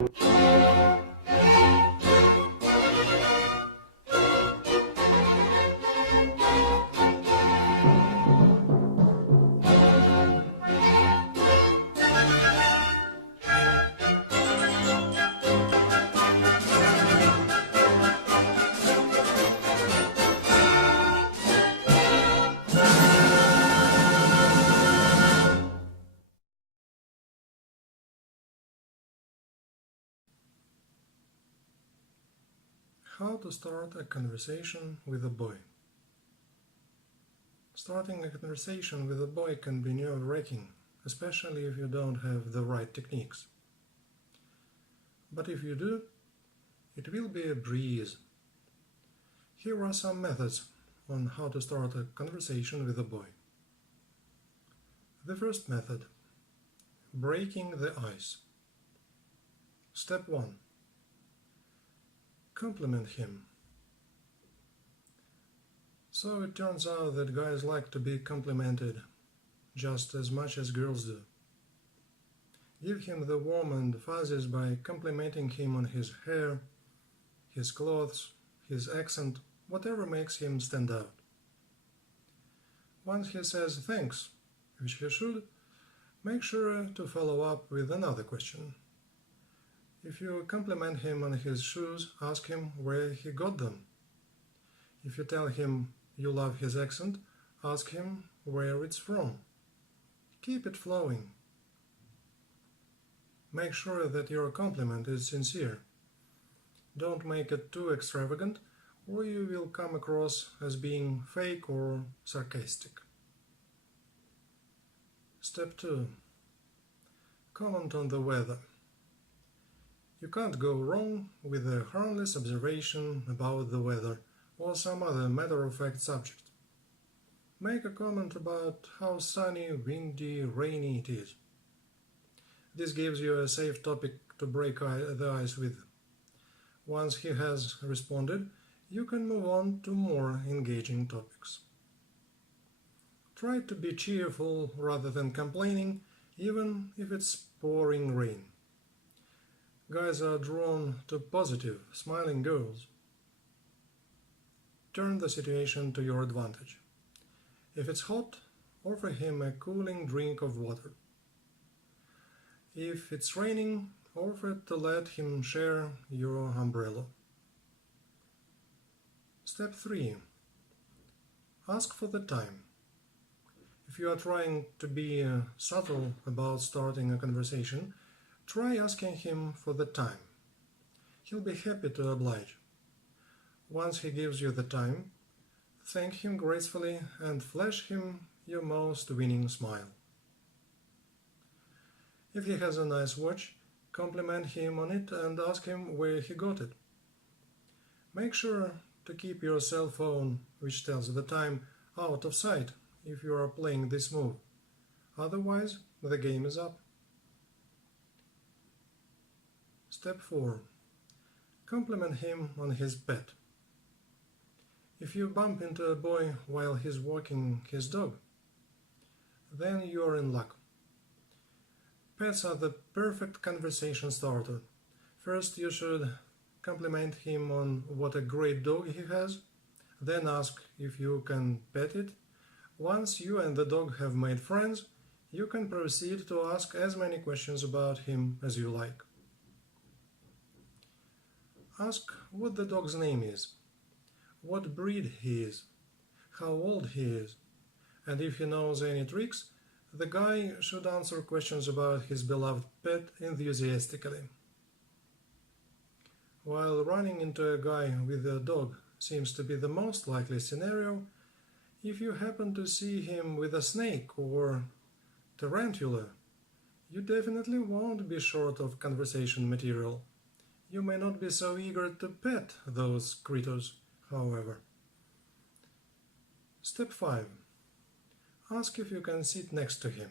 How to start a conversation with a boy. Starting a conversation with a boy can be nerve-wracking, especially if you don't have the right techniques. But if you do, it will be a breeze. Here are some methods on how to start a conversation with a boy. The first method: breaking the ice. Step 1. Compliment him. So it turns out that guys like to be complimented just as much as girls do. Give him the warm and fuzzies by complimenting him on his hair, his clothes, his accent, whatever makes him stand out. Once he says thanks, which he should, make sure to follow up with another question. If you compliment him on his shoes, ask him where he got them. If you tell him you love his accent, ask him where it's from. Keep it flowing. Make sure that your compliment is sincere. Don't make it too extravagant, or you will come across as being fake or sarcastic. Step 2. Comment on the weather. You can't go wrong with a harmless observation about the weather or some other matter-of-fact subject. Make a comment about how sunny, windy, rainy it is. This gives you a safe topic to break the ice with. Once he has responded, you can move on to more engaging topics. Try to be cheerful rather than complaining, even if it's pouring rain. Guys are drawn to positive, smiling girls. Turn the situation to your advantage. If it's hot, offer him a cooling drink of water. If it's raining, offer to let him share your umbrella. Step 3. Ask for the time. If you are trying to be subtle about starting a conversation, try asking him for the time. He'll be happy to oblige. Once he gives you the time, thank him gracefully and flash him your most winning smile. If he has a nice watch, compliment him on it and ask him where he got it. Make sure to keep your cell phone, which tells the time, out of sight if you are playing this move. Otherwise, the game is up. Step 4. Compliment him on his pet. If you bump into a boy while he's walking his dog, then you're in luck. Pets are the perfect conversation starter. First, you should compliment him on what a great dog he has, then ask if you can pet it. Once you and the dog have made friends, you can proceed to ask as many questions about him as you like. Ask what the dog's name is, what breed he is, how old he is, and if he knows any tricks, the guy should answer questions about his beloved pet enthusiastically. While running into a guy with a dog seems to be the most likely scenario, if you happen to see him with a snake or tarantula, you definitely won't be short of conversation material. You may not be so eager to pet those critters, however. Step 5. Ask if you can sit next to him.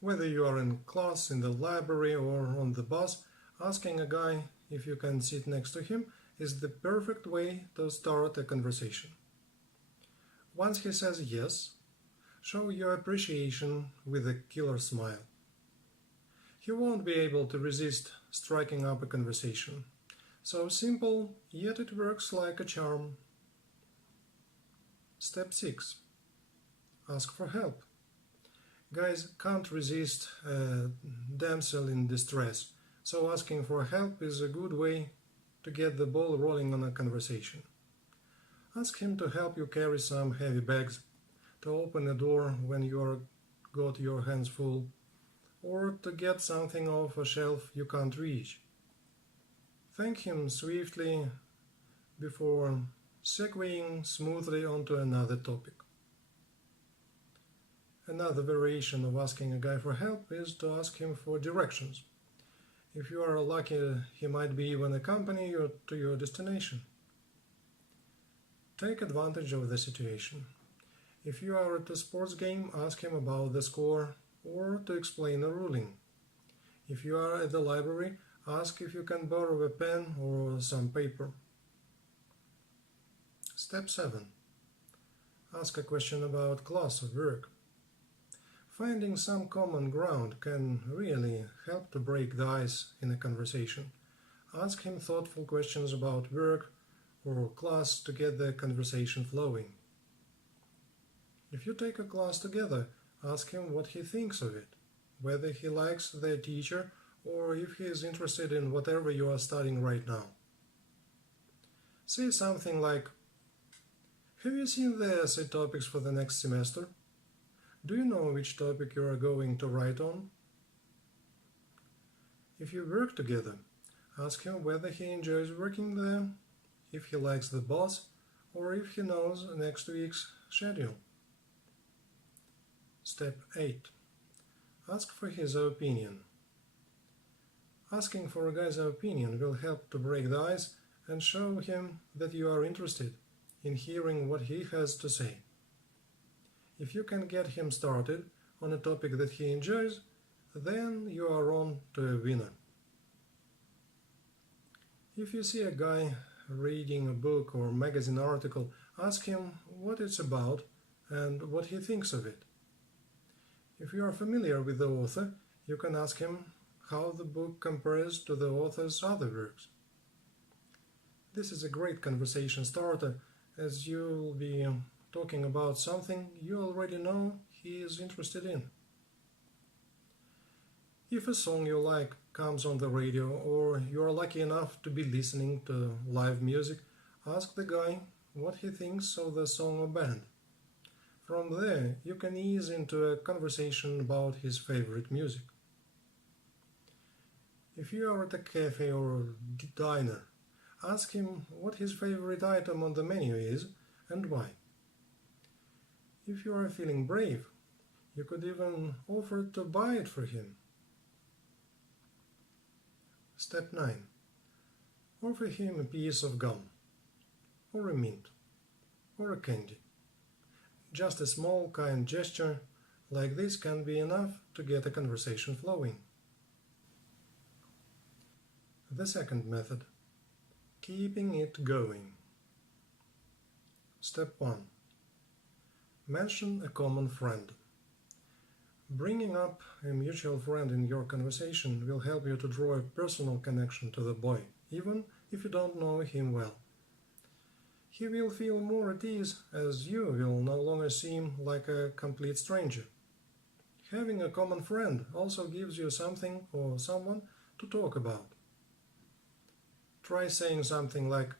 Whether you are in class, in the library, or on the bus, asking a guy if you can sit next to him is the perfect way to start a conversation. Once he says yes, show your appreciation with a killer smile. he won't be able to resist striking up a conversation. So simple, yet it works like a charm. Step 6. Ask for help. Guys can't resist a damsel in distress, so asking for help is a good way to get the ball rolling on a conversation. Ask him to help you carry some heavy bags, to open a door when you've got your hands full, or to get something off a shelf you can't reach. Thank him swiftly before segueing smoothly onto another topic. Another variation of asking a guy for help is to ask him for directions. If you are lucky, he might be even accompany you to your destination. Take advantage of the situation. If you are at a sports game, ask him about the score or to explain a ruling. If you are at the library, ask if you can borrow a pen or some paper. Step 7. Ask a question about class or work. Finding some common ground can really help to break the ice in a conversation. Ask him thoughtful questions about work or class to get the conversation flowing. If you take a class together, ask him what he thinks of it, whether he likes the teacher or if he is interested in whatever you are studying right now. Say something like, "Have you seen the essay topics for the next semester? Do you know which topic you are going to write on?" If you work together, ask him whether he enjoys working there, if he likes the boss, or if he knows next week's schedule. Step 8. Ask for his opinion. Asking for a guy's opinion will help to break the ice and show him that you are interested in hearing what he has to say. If you can get him started on a topic that he enjoys, then you are on to a winner. If you see a guy reading a book or magazine article, ask him what it's about and what he thinks of it. If you are familiar with the author, you can ask him how the book compares to the author's other works. This is a great conversation starter, as you'll be talking about something you already know he is interested in. If a song you like comes on the radio or you are lucky enough to be listening to live music, ask the guy what he thinks of the song or band. From there, you can ease into a conversation about his favorite music. If you are at a cafe or diner, ask him what his favorite item on the menu is and why. If you are feeling brave, you could even offer to buy it for him. Step 9. Offer him a piece of gum, or a mint, or a candy. Just a small, kind gesture like this can be enough to get a conversation flowing. The second method. Keeping it going. Step 1. Mention a common friend. Bringing up a mutual friend in your conversation will help you to draw a personal connection to the boy, even if you don't know him well. He will feel more at ease, as you will no longer seem like a complete stranger. Having a common friend also gives you something or someone to talk about. Try saying something like,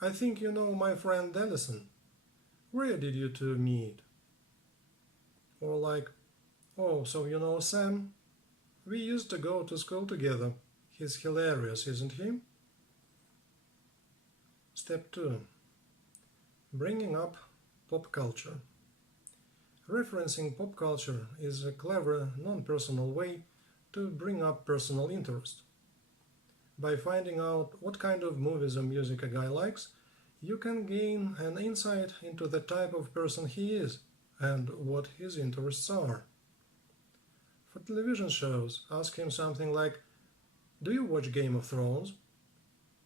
"I think you know my friend Ellison. Where did you two meet?" Or like, "Oh, so you know Sam? We used to go to school together. He's hilarious, isn't he?" Step 2. Bringing up pop culture. Referencing pop culture is a clever, non-personal way to bring up personal interest. By finding out what kind of movies or music a guy likes, you can gain an insight into the type of person he is and what his interests are. For television shows, ask him something like, "Do you watch Game of Thrones?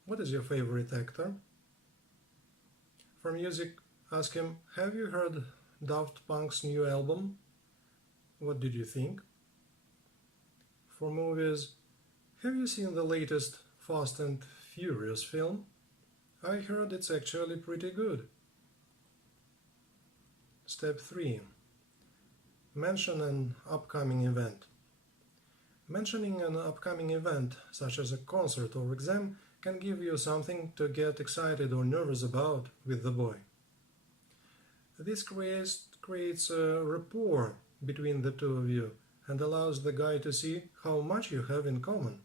What is your favorite actor?" For music, ask him, "Have you heard Daft Punk's new album? What did you think?" for movies. Have you seen the latest Fast and Furious film? I heard it's actually pretty good. Step 3. Mention an upcoming event. Mentioning an upcoming event, such as a concert or exam, can give you something to get excited or nervous about with the boy. This creates a rapport between the two of you and allows the guy to see how much you have in common.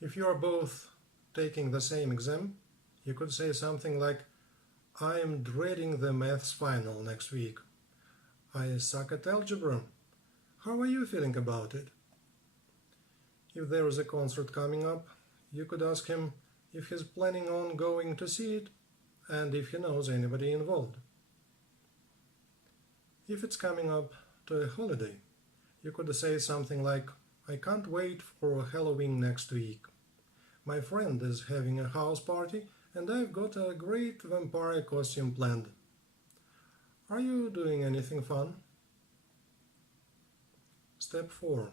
If you are both taking the same exam, you could say something like, I am dreading the maths final next week. I suck at algebra. How are you feeling about it? If there is a concert coming up, you could ask him if he's planning on going to see it and if he knows anybody involved. If it's coming up to a holiday, you could say something like, I can't wait for Halloween next week. My friend is having a house party and I've got a great vampire costume planned. Are you doing anything fun? Step 4.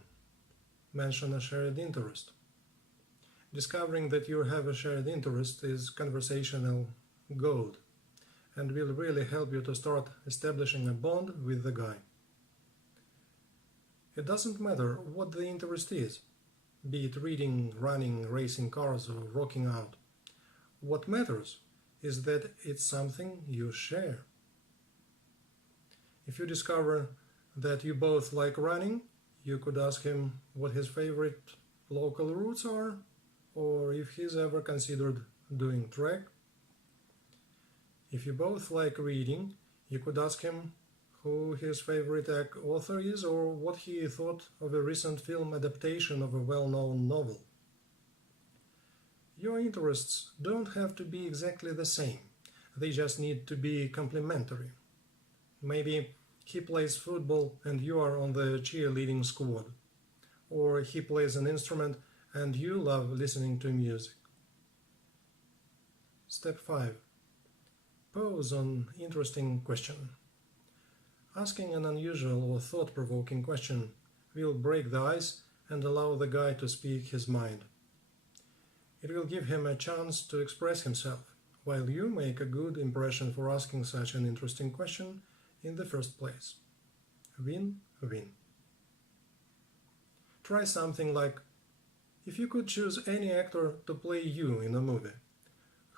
Mention a shared interest. Discovering that you have a shared interest is conversational gold and will really help you to start establishing a bond with the guy. It doesn't matter what the interest is, be it reading, running, racing cars, or rocking out. What matters is that it's something you share. If you discover that you both like running, you could ask him what his favorite local routes are, or if he's ever considered doing track. If you both like reading, you could ask him who his favorite author is or what he thought of a recent film adaptation of a well-known novel. Your interests don't have to be exactly the same, they just need to be complementary. Maybe he plays football and you are on the cheerleading squad, or he plays an instrument and you love listening to music. Step 5. Pose an interesting question. Asking an unusual or thought-provoking question will break the ice and allow the guy to speak his mind. It will give him a chance to express himself, while you make a good impression for asking such an interesting question in the first place. Win-win. Try something like, if you could choose any actor to play you in a movie,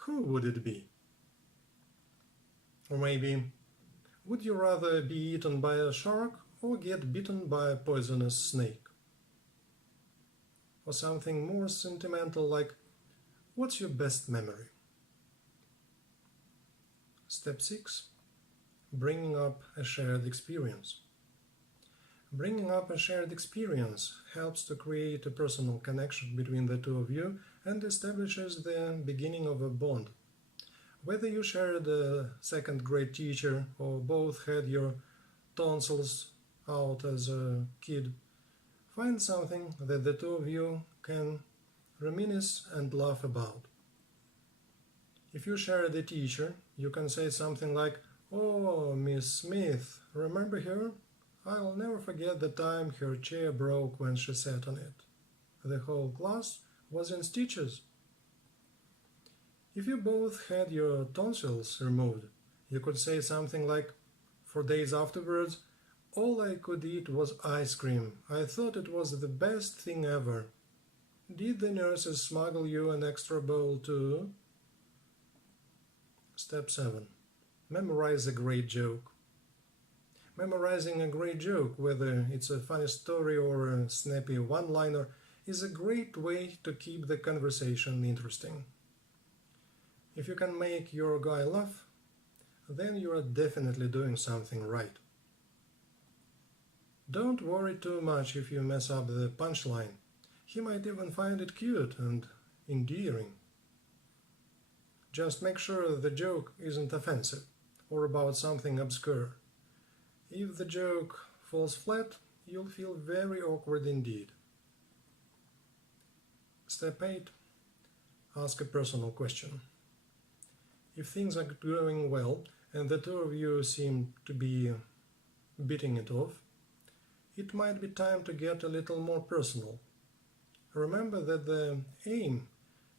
who would it be? Or maybe, would you rather be eaten by a shark or get bitten by a poisonous snake? Or something more sentimental like, what's your best memory? Step 6. Bringing up a shared experience. Bringing up a shared experience helps to create a personal connection between the two of you and establishes the beginning of a bond. Whether you shared a second-grade teacher or both had your tonsils out as a kid, find something that the two of you can reminisce and laugh about. If you shared a teacher, you can say something like, "Oh, Miss Smith, remember her? I'll never forget the time her chair broke when she sat on it. The whole class was in stitches." If you both had your tonsils removed, you could say something like, "For days afterwards, all I could eat was ice cream. I thought it was the best thing ever. Did the nurses smuggle you an extra bowl too?" Step 7. Memorize a great joke. Memorizing a great joke, whether it's a funny story or a snappy one-liner, is a great way to keep the conversation interesting. If you can make your guy laugh, then you are definitely doing something right. Don't worry too much if you mess up the punchline. He might even find it cute and endearing. Just make sure the joke isn't offensive or about something obscure. If the joke falls flat, you'll feel very awkward indeed. Step 8. Ask a personal question. If things are going well and the two of you seem to be beating it off, it might be time to get a little more personal. Remember that the aim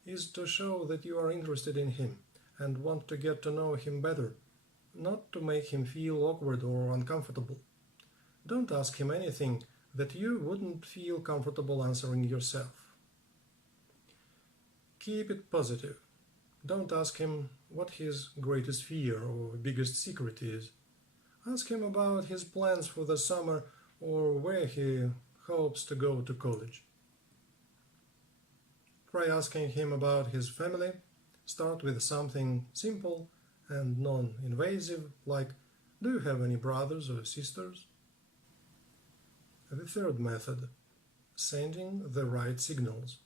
is to show that you are interested in him and want to get to know him better, not to make him feel awkward or uncomfortable. Don't ask him anything that you wouldn't feel comfortable answering yourself. Keep it positive. Don't ask him what his greatest fear or biggest secret is. Ask him about his plans for the summer or where he hopes to go to college. Try asking him about his family. Start with something simple and non-invasive, like, do you have any brothers or sisters? The third method, sending the right signals.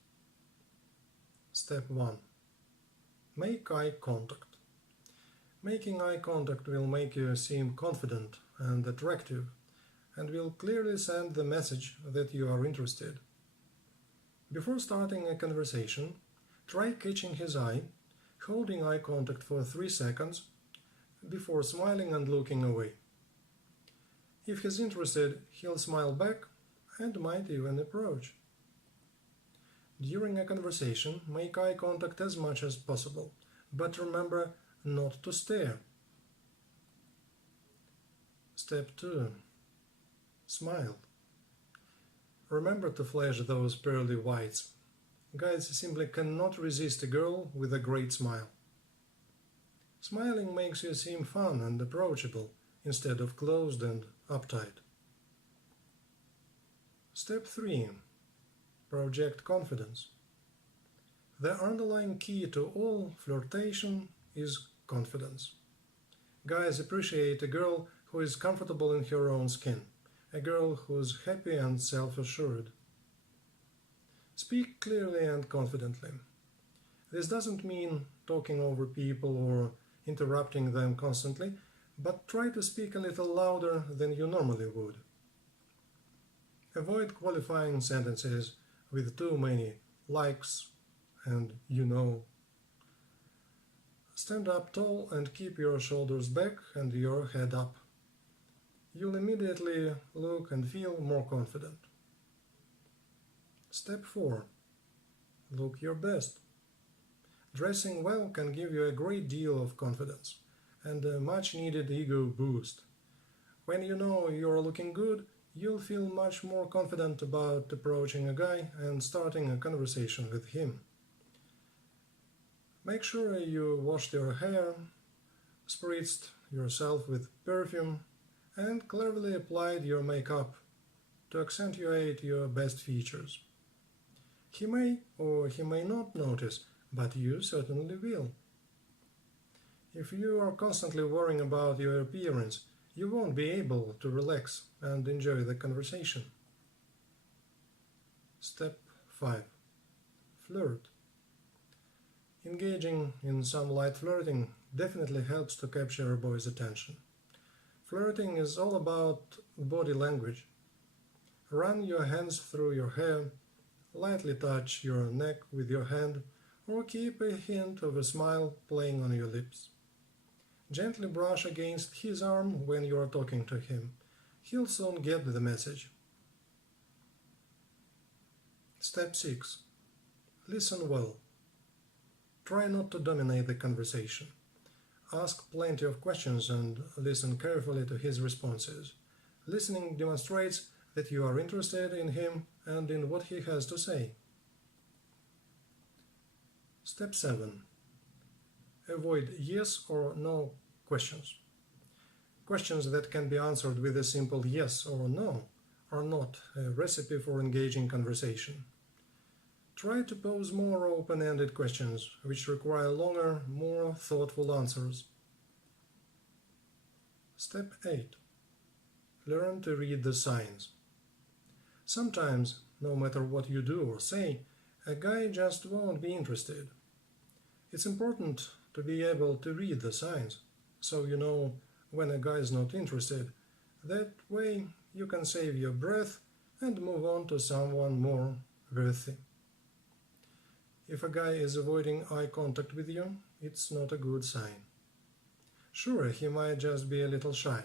Step 1. Make eye contact. Making eye contact will make you seem confident and attractive, and will clearly send the message that you are interested. Before starting a conversation, try catching his eye, holding eye contact for 3 seconds, before smiling and looking away. If he's interested, he'll smile back and might even approach. During a conversation, make eye contact as much as possible, but remember not to stare. Step 2. Smile. Remember to flash those pearly whites. Guys simply cannot resist a girl with a great smile. Smiling makes you seem fun and approachable, instead of closed and uptight. Step 3. Project confidence. The underlying key to all flirtation is confidence. Guys appreciate a girl who is comfortable in her own skin, a girl who's happy and self-assured. Speak clearly and confidently. This doesn't mean talking over people or interrupting them constantly, but try to speak a little louder than you normally would. Avoid qualifying sentences with too many likes and you know. Stand up tall and keep your shoulders back and your head up. You'll immediately look and feel more confident. Step 4. Look your best. Dressing well can give you a great deal of confidence and a much-needed ego boost. When you know you're looking good, you'll feel much more confident about approaching a guy and starting a conversation with him. Make sure you washed your hair, spritzed yourself with perfume, and cleverly applied your makeup to accentuate your best features. He may or he may not notice, but you certainly will. If you are constantly worrying about your appearance, you won't be able to relax and enjoy the conversation. Step 5. Flirt. Engaging in some light flirting definitely helps to capture a boy's attention. Flirting is all about body language. Run your hands through your hair, lightly touch your neck with your hand, or keep a hint of a smile playing on your lips. Gently brush against his arm when you are talking to him. He'll soon get the message. Step 6. Listen well. Try not to dominate the conversation. Ask plenty of questions and listen carefully to his responses. Listening demonstrates that you are interested in him and in what he has to say. Step 7. Avoid yes or no questions. Questions that can be answered with a simple yes or no are not a recipe for engaging conversation. Try to pose more open-ended questions, which require longer, more thoughtful answers. Step 8. Learn to read the signs. Sometimes, no matter what you do or say, a guy just won't be interested. It's important to be able to read the signs, so you know when a guy is not interested. That way you can save your breath and move on to someone more worthy. If a guy is avoiding eye contact with you, it's not a good sign. Sure, he might just be a little shy,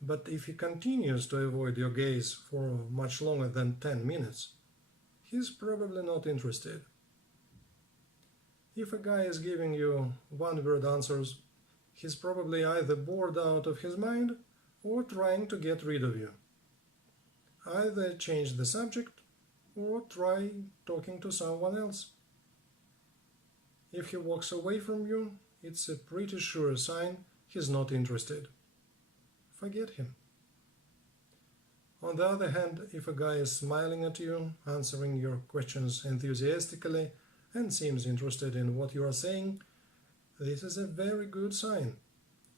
but if he continues to avoid your gaze for much longer than 10 minutes, he's probably not interested. If a guy is giving you one-word answers, he's probably either bored out of his mind or trying to get rid of you. Either change the subject or try talking to someone else. If he walks away from you, it's a pretty sure sign he's not interested. Forget him. On the other hand, if a guy is smiling at you, answering your questions enthusiastically, and seems interested in what you are saying, this is a very good sign.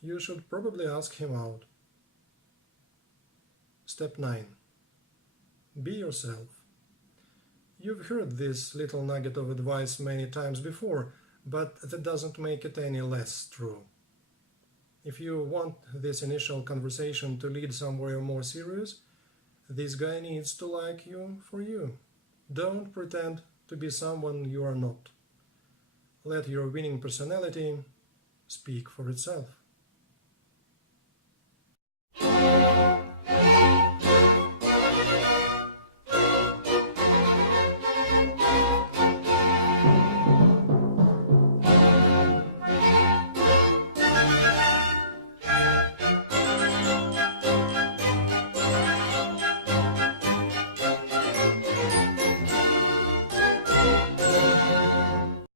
You should probably ask him out. Step 9. Be yourself. You've heard this little nugget of advice many times before, but that doesn't make it any less true. If you want this initial conversation to lead somewhere more serious, this guy needs to like you for you. Don't pretend to be someone you are not. Let your winning personality speak for itself.